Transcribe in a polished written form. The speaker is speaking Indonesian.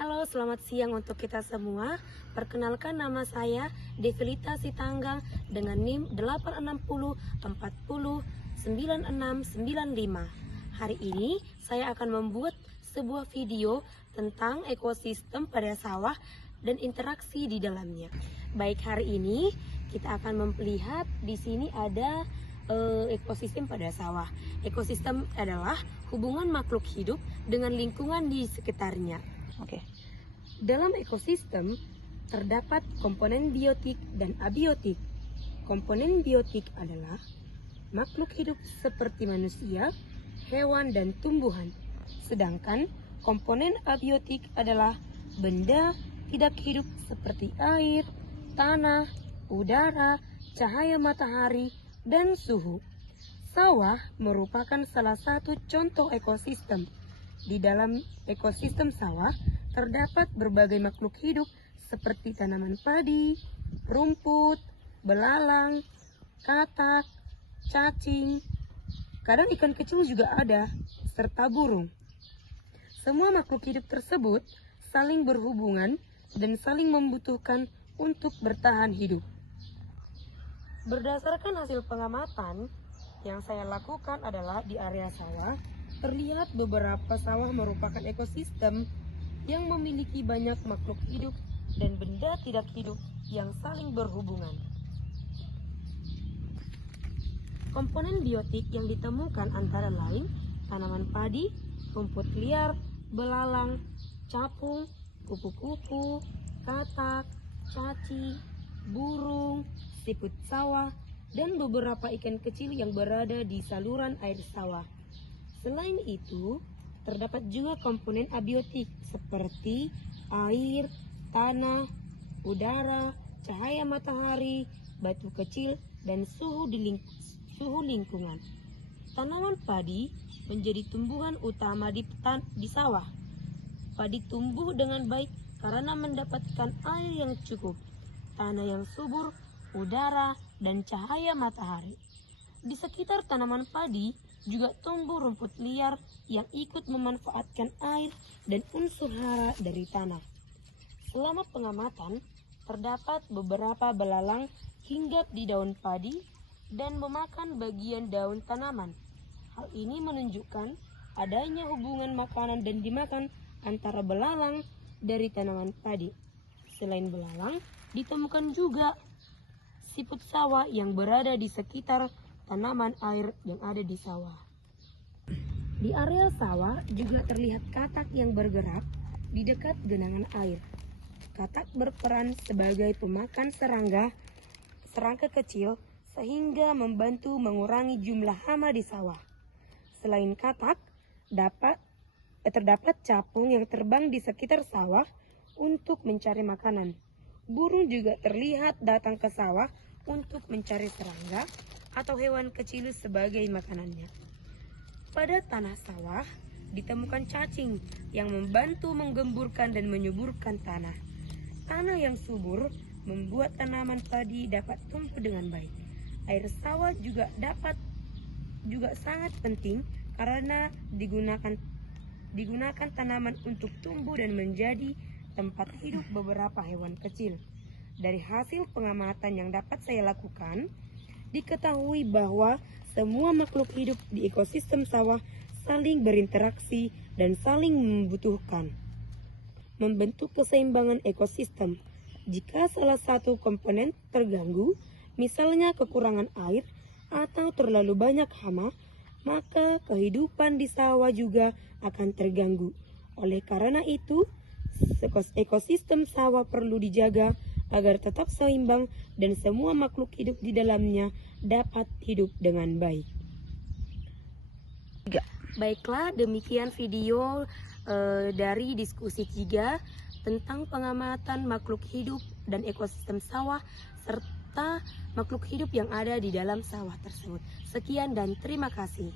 Halo, selamat siang untuk kita semua. Perkenalkan, nama saya Devilita Sitanggang dengan NIM 860409695. Hari ini saya akan membuat sebuah video tentang ekosistem pada sawah dan interaksi di dalamnya. Baik, hari ini kita akan melihat di sini ada ekosistem pada sawah. Ekosistem adalah hubungan makhluk hidup dengan lingkungan di sekitarnya. Oke. Dalam ekosistem terdapat komponen biotik dan abiotik. Komponen biotik adalah makhluk hidup seperti manusia, hewan, dan tumbuhan. Sedangkan komponen abiotik adalah benda tidak hidup seperti air, tanah, udara, cahaya matahari, dan suhu. Sawah merupakan salah satu contoh ekosistem. Di dalam ekosistem sawah terdapat berbagai makhluk hidup seperti tanaman padi, rumput, belalang, katak, cacing, kadang ikan kecil juga ada, serta burung. Semua makhluk hidup tersebut saling berhubungan dan saling membutuhkan untuk bertahan hidup. Berdasarkan hasil pengamatan yang saya lakukan adalah di area sawah, terlihat beberapa sawah merupakan ekosistem yang memiliki banyak makhluk hidup dan benda tidak hidup yang saling berhubungan. Komponen biotik yang ditemukan antara lain tanaman padi, rumput liar, belalang, capung, kupu-kupu, katak, cacing, burung, siput sawah, dan beberapa ikan kecil yang berada di saluran air sawah. Selain itu, terdapat juga komponen abiotik seperti air, tanah, udara, cahaya matahari, batu kecil, dan suhu lingkungan. Tanaman padi menjadi tumbuhan utama di sawah. Padi tumbuh dengan baik karena mendapatkan air yang cukup, tanah yang subur, udara, dan cahaya matahari. Di sekitar tanaman padi juga tumbuh rumput liar yang ikut memanfaatkan air dan unsur hara dari tanah. Selama pengamatan, terdapat beberapa belalang hinggap di daun padi dan memakan bagian daun tanaman. Hal ini menunjukkan adanya hubungan makanan dan dimakan antara belalang dari tanaman padi. Selain belalang, ditemukan juga siput sawah yang berada di sekitar tanaman air yang ada di sawah. Di area sawah juga terlihat katak yang bergerak di dekat genangan air. Katak berperan sebagai pemakan serangga kecil sehingga membantu mengurangi jumlah hama di sawah. Selain katak, terdapat capung yang terbang di sekitar sawah untuk mencari makanan. Burung juga terlihat datang ke sawah untuk mencari serangga atau hewan kecil sebagai makanannya. Pada tanah sawah ditemukan cacing yang membantu menggemburkan dan menyuburkan tanah. Tanah yang subur membuat tanaman padi dapat tumbuh dengan baik. Air sawah juga sangat penting karena digunakan tanaman untuk tumbuh dan menjadi tempat hidup beberapa hewan kecil. Dari hasil pengamatan yang dapat saya lakukan, diketahui bahwa semua makhluk hidup di ekosistem sawah saling berinteraksi dan saling membutuhkan, membentuk keseimbangan ekosistem. Jika salah satu komponen terganggu, misalnya kekurangan air atau terlalu banyak hama, maka kehidupan di sawah juga akan terganggu. Oleh karena itu, ekosistem sawah perlu dijaga agar tetap seimbang dan semua makhluk hidup di dalamnya dapat hidup dengan baik. Baiklah, demikian video dari diskusi 3 tentang pengamatan makhluk hidup dan ekosistem sawah serta makhluk hidup yang ada di dalam sawah tersebut. Sekian dan terima kasih.